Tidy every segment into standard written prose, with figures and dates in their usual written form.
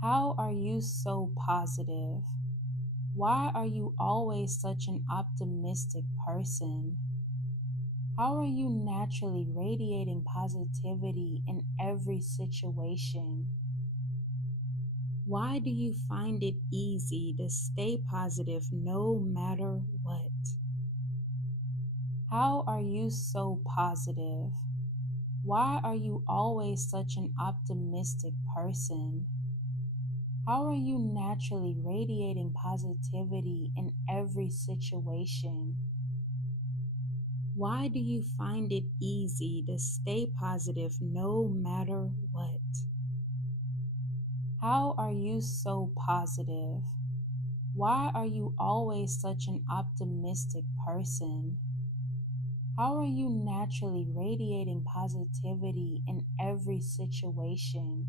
How are you so positive? Why are you always such an optimistic person? How are you naturally radiating positivity in every situation? Why do you find it easy to stay positive no matter what? How are you so positive? Why are you always such an optimistic person? How are you naturally radiating positivity in every situation? Why do you find it easy to stay positive no matter what? How are you so positive? Why are you always such an optimistic person? How are you naturally radiating positivity in every situation?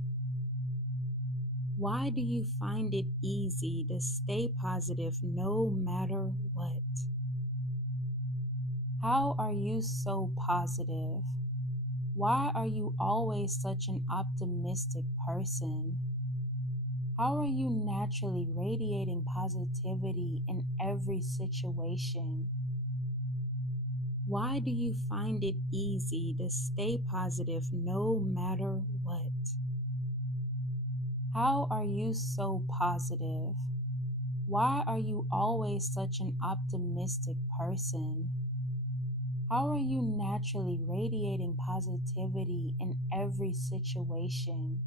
Why do you find it easy to stay positive no matter what? How are you so positive? Why are you always such an optimistic person? How are you naturally radiating positivity in every situation? Why do you find it easy to stay positive no matter what? How are you so positive? Why are you always such an optimistic person? How are you naturally radiating positivity in every situation?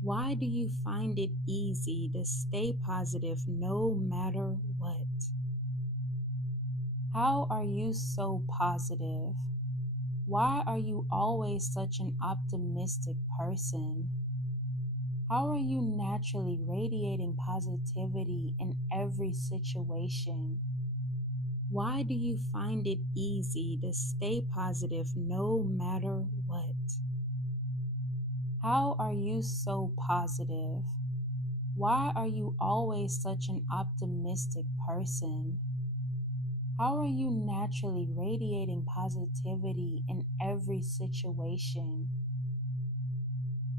Why do you find it easy to stay positive no matter what? How are you so positive? Why are you always such an optimistic person? How are you naturally radiating positivity in every situation? Why do you find it easy to stay positive no matter what? How are you so positive? Why are you always such an optimistic person? How are you naturally radiating positivity in every situation?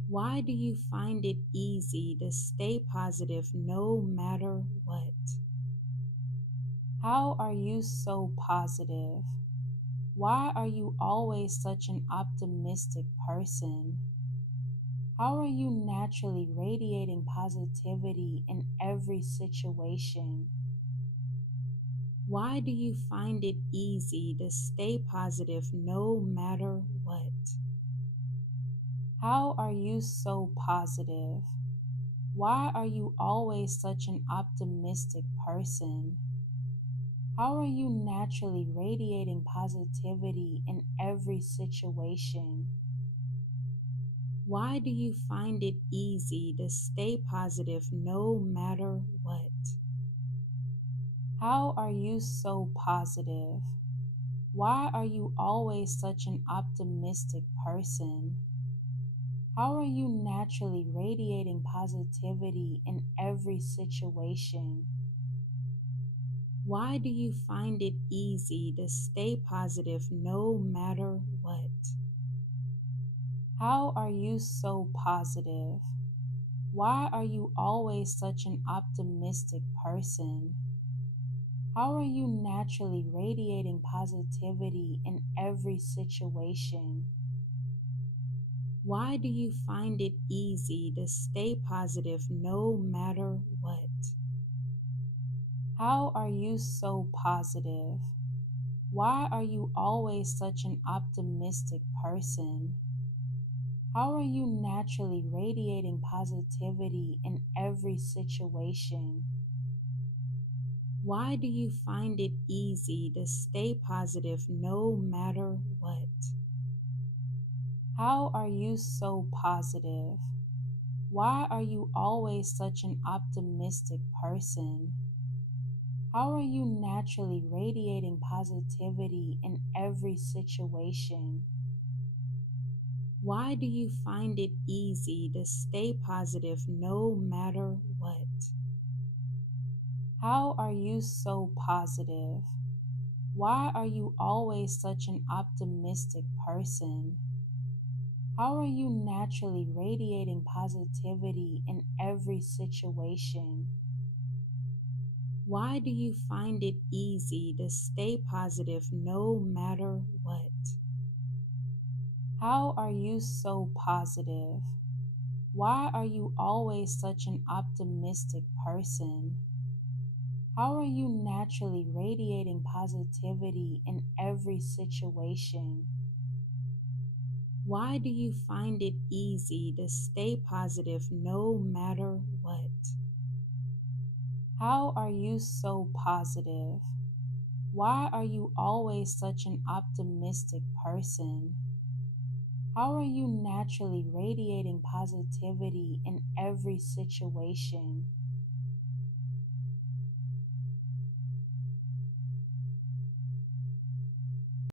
Why do you find it easy to stay positive no matter what? How are you so positive? Why are you always such an optimistic person? How are you naturally radiating positivity in every situation? Why do you find it easy to stay positive no matter what? How are you so positive? Why are you always such an optimistic person? How are you naturally radiating positivity in every situation? Why do you find it easy to stay positive no matter what? How are you so positive? Why are you always such an optimistic person? How are you naturally radiating positivity in every situation? Why do you find it easy to stay positive no matter what? How are you so positive? Why are you always such an optimistic person? How are you naturally radiating positivity in every situation? Why do you find it easy to stay positive no matter what? How are you so positive? Why are you always such an optimistic person? How are you naturally radiating positivity in every situation? Why do you find it easy to stay positive no matter what? How are you so positive? Why are you always such an optimistic person? How are you naturally radiating positivity in every situation? Why do you find it easy to stay positive no matter what? How are you so positive? Why are you always such an optimistic person? How are you naturally radiating positivity in every situation? Why do you find it easy to stay positive no matter what? How are you so positive? Why are you always such an optimistic person? How are you naturally radiating positivity in every situation? Why do you find it easy to stay positive no matter what? How are you so positive? Why are you always such an optimistic person? How are you naturally radiating positivity in every situation?